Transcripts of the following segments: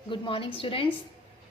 Good morning students.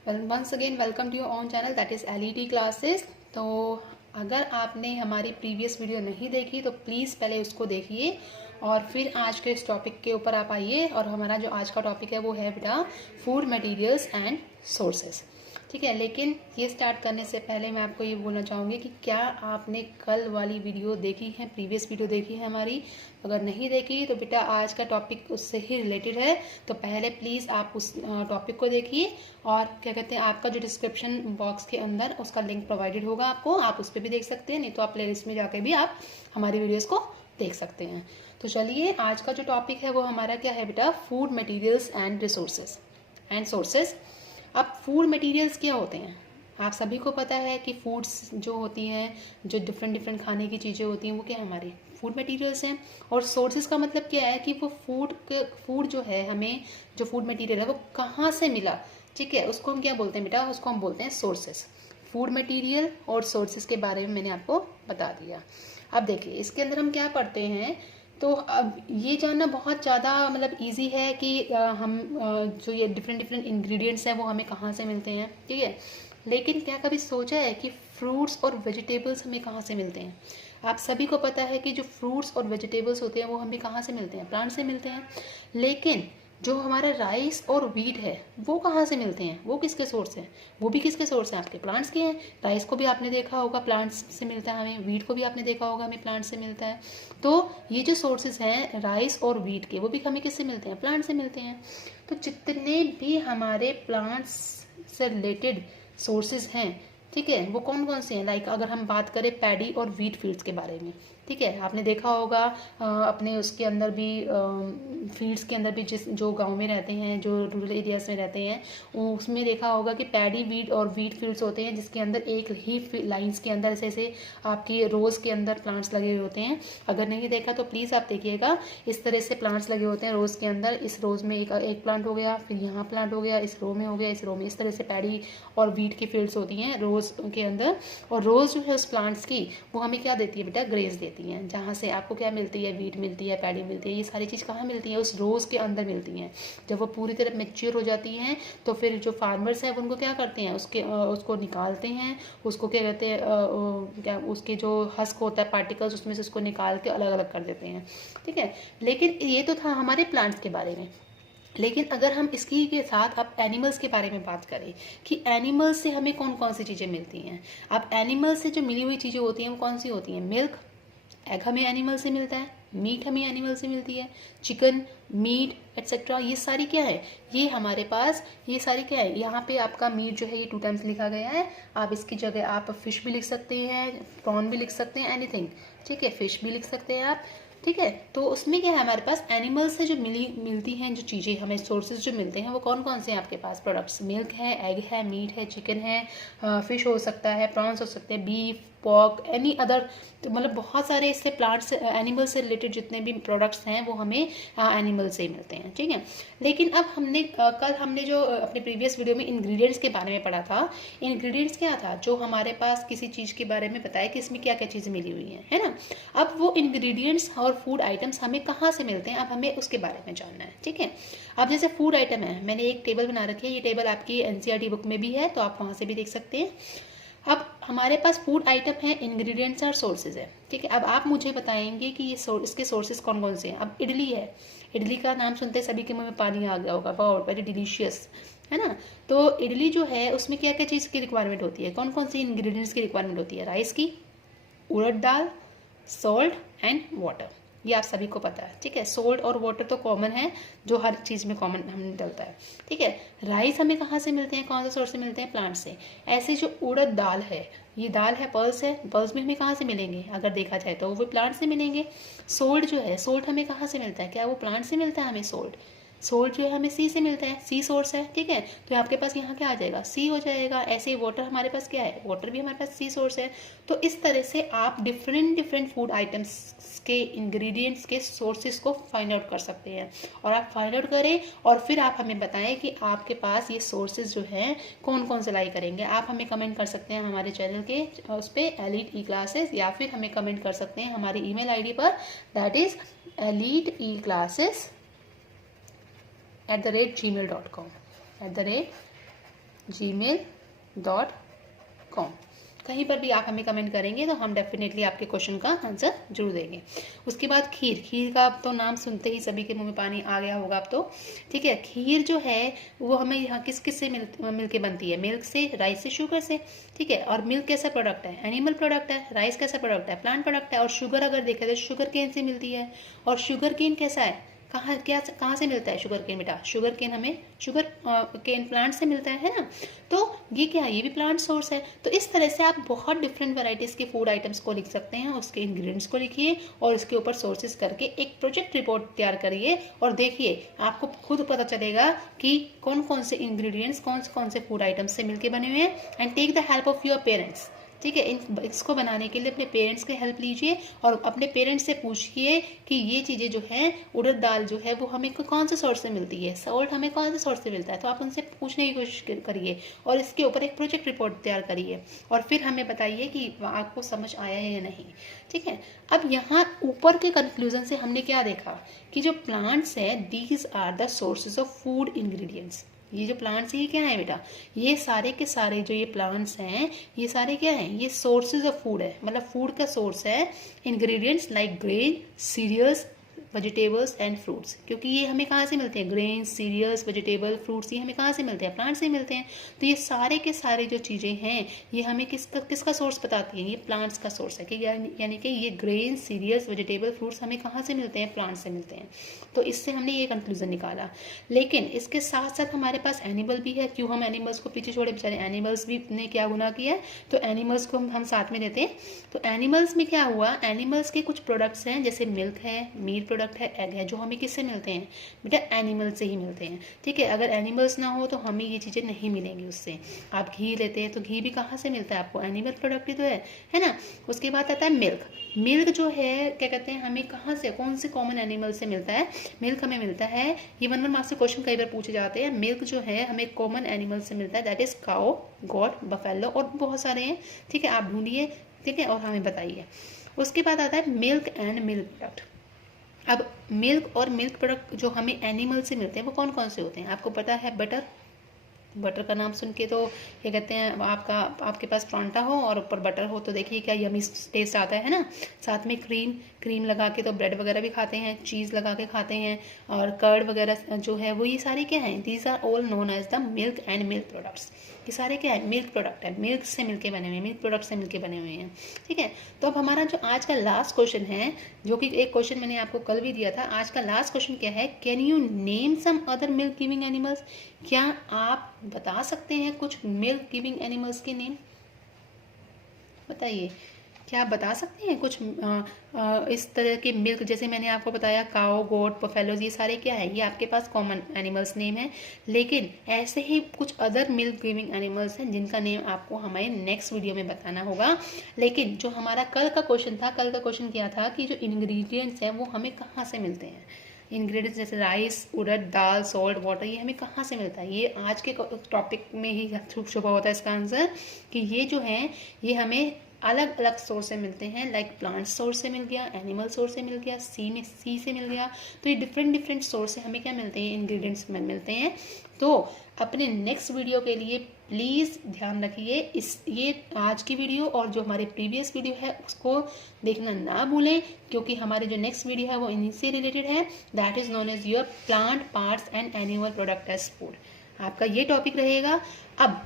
Well, once again welcome to your own channel that is LED classes. तो अगर आपने हमारी previous video नहीं देखी तो प्लीज़ पहले उसको देखिए और फिर आज के इस टॉपिक के ऊपर आप आइए। और हमारा जो आज का टॉपिक है वो है बेटा फूड मटेरियल्स एंड सोर्सेस। ठीक है, लेकिन ये स्टार्ट करने से पहले मैं आपको ये बोलना चाहूँगी कि क्या आपने कल वाली वीडियो देखी है, प्रीवियस वीडियो देखी है हमारी? अगर नहीं देखी तो बेटा आज का टॉपिक उससे ही रिलेटेड है, तो पहले प्लीज़ आप उस टॉपिक को देखिए। और क्या कहते हैं, आपका जो डिस्क्रिप्शन बॉक्स के अंदर उसका लिंक प्रोवाइडेड होगा आपको, आप उस पर भी देख सकते हैं, नहीं तो आप प्लेलिस्ट में जाकर भी आप हमारी वीडियोज़ को देख सकते हैं। तो चलिए, आज का जो टॉपिक है वो हमारा क्या है बेटा, food materials and resources and sources. अब फूड मटेरियल्स क्या होते हैं? आप सभी को पता है कि फूड्स जो होती हैं, जो डिफरेंट डिफरेंट खाने की चीज़ें होती हैं, वो क्या हमारी फूड मटेरियल्स हैं। और सोर्सेज का मतलब क्या है कि वो फूड जो है, हमें जो फूड मटेरियल है वो कहाँ से मिला। ठीक है, उसको हम क्या बोलते हैं बेटा, उसको हम बोलते हैं सोर्सेज। फूड मटेरियल और सोर्सेज के बारे में मैंने आपको बता दिया। अब देखिए, इसके अंदर हम क्या पढ़ते हैं, तो अब ये जानना बहुत ज़्यादा मतलब इजी है कि हम जो ये डिफरेंट डिफरेंट इंग्रेडिएंट्स हैं वो हमें कहाँ से मिलते हैं। ठीक है, लेकिन क्या कभी सोचा है कि फ्रूट्स और वेजिटेबल्स हमें कहाँ से मिलते हैं? आप सभी को पता है कि जो फ्रूट्स और वेजिटेबल्स होते हैं वो हमें कहाँ से मिलते हैं? प्लांट से मिलते हैं। लेकिन जो हमारा राइस और व्हीट है वो कहाँ से मिलते हैं? वो किसके सोर्स हैं? वो भी किसके सोर्स हैं? आपके प्लांट्स के हैं। राइस को भी आपने देखा होगा प्लांट्स से मिलता है हमें, व्हीट को भी आपने देखा होगा हमें प्लांट से मिलता है। तो ये जो सोर्सेज हैं राइस और व्हीट के, वो भी हमें किससे मिलते हैं? प्लांट से मिलते हैं। तो जितने भी हमारे प्लांट्स से रिलेटेड सोर्सेज हैं, ठीक है, वो कौन कौन से हैं? लाइक अगर हम बात करें पैडी और व्हीट फील्ड्स के बारे में, ठीक है, आपने देखा होगा अपने उसके अंदर भी फील्ड्स के अंदर भी, जिस जो गांव में रहते हैं, जो रूरल एरियाज में रहते हैं, उसमें देखा होगा कि पैडी वीट और व्हीट फील्ड्स होते हैं, जिसके अंदर एक ही लाइंस के अंदर ऐसे ऐसे आपकी रोज के अंदर प्लांट्स लगे हुए होते हैं। अगर नहीं देखा तो प्लीज़ आप देखिएगा, इस तरह से प्लांट्स लगे होते हैं रोज के अंदर। इस रोज में एक प्लांट हो गया, फिर यहाँ प्लांट हो गया, इस रो में हो गया, इस रो में, इस तरह से पैडी और व्हीट की फील्ड्स होती हैं रोज के अंदर। और रोज जो है उस प्लांट्स की, वो हमें क्या देती है बेटा? ग्रेस देती हैं, जहाँ से आपको क्या मिलती है? व्हीट मिलती है, पैडी मिलती है। ये सारी चीज़ कहाँ मिलती है? उस रोज के अंदर मिलती हैं। जब वो पूरी तरह मेच्योर हो जाती हैं तो फिर जो फार्मर्स हैं उनको क्या करते हैं, उसको निकालते हैं, उसको क्या कहते हैं, क्या उसके जो हस्क होता है, पार्टिकल्स, उसमें से उसको निकाल के अलग अलग कर देते हैं। ठीक है, लेकिन ये तो था हमारे प्लांट्स के बारे में। लेकिन अगर हम इसकी के साथ अब एनिमल्स के बारे में बात करें कि एनिमल्स से हमें कौन कौन सी चीज़ें मिलती हैं। अब एनिमल्स से जो मिली हुई चीज़ें होती हैं वो कौन सी होती हैं? मिल्क, एग हमें एनिमल से मिलता है, मीट हमें एनिमल से मिलती है, चिकन, मीट एट्सेट्रा, ये सारी क्या है? ये हमारे पास ये सारी क्या है? यहाँ पे आपका मीट जो है ये 2 टाइम्स लिखा गया है। आप इसकी जगह आप फिश भी लिख सकते हैं, प्रॉन भी लिख सकते हैं, एनीथिंग। ठीक है, फिश भी लिख सकते हैं आप। ठीक है, तो उसमें क्या है, हमारे पास एनिमल्स से जो मिलती हैं जो चीज़ें, हमें सोर्सेज जो मिलते हैं वो कौन कौन से हैं आपके पास? प्रोडक्ट्स, मिल्क है, एग है, मीट है, चिकन है, फिश हो सकता है, प्रॉन्स हो सकते हैं, बीफ, पॉर्क, एनी अदर। तो मतलब बहुत सारे इससे प्लांट्स, एनिमल से रिलेटेड जितने भी प्रोडक्ट्स हैं वो हमें एनिमल से ही मिलते हैं। ठीक है, लेकिन अब कल हमने जो अपने प्रीवियस वीडियो में इंग्रेडिएंट्स के बारे में पढ़ा था, इंग्रेडिएंट्स क्या था? जो हमारे पास किसी चीज़ के बारे में बताया कि इसमें क्या क्या चीज़ें मिली हुई हैं, है ना। अब वो इंग्रेडिएंट्स और फूड आइटम्स हमें कहाँ से मिलते हैं, अब हमें उसके बारे में जानना है। ठीक है, अब जैसे फूड आइटम है, मैंने एक टेबल बना रखी है, ये टेबल आपकी एनसीईआरटी बुक में भी है, तो आप वहाँ से भी देख सकते हैं। अब हमारे पास फूड आइटम है, इंग्रेडिएंट्स और सोर्सेज है। ठीक है, अब आप मुझे बताएंगे कि ये इसके सोर्सेज कौन कौन से हैं। अब इडली है, इडली का नाम सुनते सभी के मुंह में पानी आ गया होगा, वाओ वेरी डिलीशियस, है ना। तो इडली जो है उसमें क्या क्या चीज़ की रिक्वायरमेंट होती है, कौन कौन सी इंग्रेडिएंट्स की रिक्वायरमेंट होती है? राइस की, उड़द दाल, सॉल्ट एंड वाटर, ये आप सभी को पता है। ठीक है, सोल्ट और वाटर तो कॉमन है, जो हर चीज़ में कॉमन हमें डलता है। ठीक है, राइस हमें कहाँ से मिलते हैं, कौन से सोर्स से मिलते हैं? प्लांट से। ऐसे जो उड़द दाल है, ये दाल है, पल्स है, पल्स भी हमें कहाँ से मिलेंगे? अगर देखा जाए तो वो प्लांट से मिलेंगे। सोल्ट जो है, सोल्ट हमें कहाँ से मिलता है? क्या वो प्लांट से मिलता है हमें? सोल्ट जो है हमें सी से मिलता है, सी सोर्स है। ठीक है, तो आपके पास यहाँ क्या आ जाएगा? सी हो जाएगा। ऐसे ही वाटर हमारे पास क्या है? वाटर भी हमारे पास सी सोर्स है। तो इस तरह से आप डिफरेंट डिफरेंट फूड आइटम्स के इंग्रेडिएंट्स के सोर्सेज को फाइंड आउट कर सकते हैं। और आप फाइंड आउट करें और फिर आप हमें बताएं कि आपके पास ये सोर्सेज जो हैं कौन कौन से लाई करेंगे। आप हमें कमेंट कर सकते हैं हमारे चैनल के उस पर एलीट ई क्लासेस, या फिर हमें कमेंट कर सकते हैं हमारी ईमेल आईडी पर, दैट इज eliteclasses@gmail.com। gmail.com। कहीं पर भी आप हमें कमेंट करेंगे तो हम डेफिनेटली आपके क्वेश्चन का आंसर जरूर देंगे। उसके बाद खीर का तो नाम सुनते ही सभी के मुंह में पानी आ गया होगा अब तो, ठीक है। खीर जो है वो हमें यहाँ किस किस से मिल के बनती है? मिल्क से, राइस से, शुगर से, ठीक है। और मिल्क कैसा प्रोडक्ट है? एनिमल प्रोडक्ट है। राइस कैसा प्रोडक्ट है? प्लांट प्रोडक्ट है। और शुगर अगर देखा जाए तो शुगर केन से मिलती है। और शुगर केन कैसा है? कहाँ से मिलता है शुगर केन बेटा? शुगर केन हमें शुगर केन प्लांट से मिलता है ना। तो ये क्या है? ये भी प्लांट सोर्स है। तो इस तरह से आप बहुत डिफरेंट वैरायटीज के फूड आइटम्स को लिख सकते हैं, उसके इंग्रेडिएंट्स को लिखिए और इसके ऊपर सोर्सेज करके एक प्रोजेक्ट रिपोर्ट तैयार करिए और देखिए आपको खुद पता चलेगा कि कौन कौन से इंग्रेडिएंट्स कौन से फूड आइटम्स से मिलके बने हुए हैं। And take the help of your parents, ठीक है। इसको बनाने के लिए अपने पेरेंट्स की हेल्प लीजिए और अपने पेरेंट्स से पूछिए कि ये चीज़ें जो हैं, उड़द दाल जो है वो हमें कौन से सोर्स से मिलती है, सॉल्ट हमें कौन से सोर्स से मिलता है। तो आप उनसे पूछने की कोशिश करिए और इसके ऊपर एक प्रोजेक्ट रिपोर्ट तैयार करिए और फिर हमें बताइए कि आपको समझ आया है या नहीं, ठीक है। अब यहाँ ऊपर के कंक्लूजन से हमने क्या देखा कि जो प्लांट्स हैं, these are the sources of food ingredients. ये जो प्लांट्स है ये क्या है बेटा? ये सारे के सारे जो ये प्लांट्स हैं ये सारे क्या हैं? ये सोर्सेज ऑफ फूड है, मतलब फूड का सोर्स है। Ingredients like grain, cereals, vegetables and fruits. क्योंकि ये हमें कहाँ से मिलते हैं? ग्रेन, सीरियल्स, वेजिटेबल, फ्रूट्स, ये हमें कहाँ से मिलते हैं? प्लांट से मिलते हैं। तो ये सारे के सारे जो चीज़ें हैं ये हमें किसका सोर्स बताती हैं? ये प्लांट्स का सोर्स है कि यानी कि ये ग्रेन, सीरियल्स, वेजिटेबल, फ्रूट्स हमें कहाँ से मिलते हैं? प्लांट से मिलते हैं। तो इससे हमने ये कंक्लूजन निकाला। लेकिन इसके साथ साथ हमारे पास एनिमल भी है। क्यों हम एनिमल्स को पीछे छोड़े? बेचारे एनिमल्स भी ने क्या गुनाह किया है, तो एनिमल्स को हम साथ में लेते हैं। तो एनिमल्स में क्या हुआ? एनिमल्स के कुछ प्रोडक्ट्स हैं जैसे मिल्क है, मीट प्रोडक्ट है, एग है, जो हमें किससे मिलते हैं? बेटा एनिमल से ही मिलते हैं, ठीक है। अगर एनिमल्स ना हो तो हमें ये चीज़ें नहीं मिलेंगी उससे। आप घी लेते हैं तो घी भी कहाँ से मिलता है आपको? एनिमल प्रोडक्ट ही तो है ना। उसके बाद आता है मिल्क। मिल्क जो है क्या कहते हैं, हमें कहाँ से, कौन से कॉमन एनिमल से मिलता है? मिल्क हमें मिलता है, ये 1 मार्क्स से क्वेश्चन कई बार पूछे जाते हैं। मिल्क जो है हमें कॉमन एनिमल से मिलता है, that is cow, goat, buffalo और बहुत सारे हैं, ठीक है। आप ढूंढिए, ठीक है, और हमें बताइए। उसके बाद आता है मिल्क एंड मिल्क प्रोडक्ट। अब मिल्क और मिल्क प्रोडक्ट जो हमें एनिमल से मिलते हैं वो कौन कौन से होते हैं? आपको पता है बटर। बटर का नाम सुन के तो क्या कहते हैं, आपके पास परांठा हो और ऊपर बटर हो तो देखिए क्या यमी टेस्ट आता है ना। साथ में क्रीम लगा के तो ब्रेड वगैरह भी खाते हैं, चीज़ लगा के खाते हैं और कर्ड वगैरह जो है वो, ये सारे क्या हैं? These are all known as the milk and milk products. ये सारे क्या है? मिल्क प्रोडक्ट है, मिल्क से मिलके बने हुए हैं, मिल्क प्रोडक्ट से मिलके बने हुए हैं, ठीक है। तो अब हमारा जो आज का लास्ट क्वेश्चन है, जो कि एक क्वेश्चन मैंने आपको कल भी दिया था, आज का लास्ट क्वेश्चन क्या है? Can you name some other milk giving animals? क्या आप बता सकते हैं कुछ मिल्क गिविंग एनिमल्स के नेम? बताइए, क्या आप बता सकते हैं कुछ इस तरह के मिल्क, जैसे मैंने आपको बताया काओ, गोट, बफेलोज, ये सारे क्या है? ये आपके पास कॉमन एनिमल्स नेम है। लेकिन ऐसे ही कुछ अदर मिल्क गिविंग एनिमल्स हैं जिनका नेम आपको हमारे नेक्स्ट वीडियो में बताना होगा। लेकिन जो हमारा कल का क्वेश्चन क्या था कि जो इंग्रेडिएंट्स हैं वो हमें कहाँ से मिलते हैं? इंग्रेडिएंट्स जैसे राइस, उड़द दाल, सॉल्ट, वाटर, ये हमें कहाँ से मिलता है? ये आज के टॉपिक में ही छुपा होता है इसका आंसर कि ये जो है ये हमें अलग अलग सोर्स से मिलते हैं। लाइक प्लांट सोर्स से मिल गया, एनिमल सोर्स से मिल गया, सी से मिल गया। तो ये डिफरेंट सोर्स से हमें क्या मिलते हैं? इंग्रेडिएंट्स मिलते हैं। तो अपने नेक्स्ट वीडियो के लिए प्लीज़ ध्यान रखिए, ये आज की वीडियो और जो हमारे प्रीवियस वीडियो है उसको देखना ना भूलें, क्योंकि हमारे जो नेक्स्ट वीडियो है वो इन्हीं से रिलेटेड है। That is known as your plant parts and animal product as food. आपका ये टॉपिक रहेगा। अब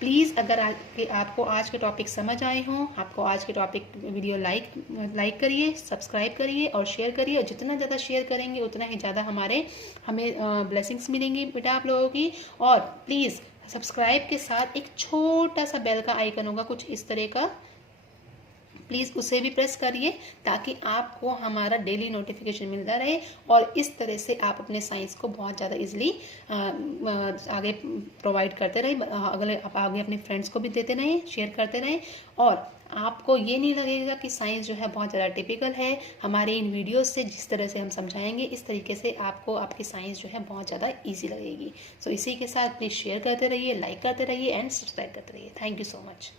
प्लीज़ अगर आपको आज के टॉपिक समझ आए हों, आपको आज के टॉपिक वीडियो लाइक करिए, सब्सक्राइब करिए और शेयर करिए। और जितना ज़्यादा शेयर करेंगे उतना ही ज़्यादा हमें ब्लेसिंग्स मिलेंगी बेटा आप लोगों की। और प्लीज़ सब्सक्राइब के साथ एक छोटा सा बेल का आइकन होगा कुछ इस तरह का, प्लीज़ उसे भी प्रेस करिए ताकि आपको हमारा डेली नोटिफिकेशन मिलता रहे और इस तरह से आप अपने साइंस को बहुत ज़्यादा इजीली आगे प्रोवाइड करते रहें, आगे अपने फ्रेंड्स को भी देते रहें, शेयर करते रहें। और आपको ये नहीं लगेगा कि साइंस जो है बहुत ज़्यादा टिपिकल है। हमारे इन वीडियोस से जिस तरह से हम समझाएंगे इस तरीके से आपको आपकी साइंस जो है बहुत ज़्यादा ईजी लगेगी। सो इसी के साथ प्लीज़ शेयर करते रहिए, लाइक करते रहिए एंड सब्सक्राइब करते रहिए। Thank you so much.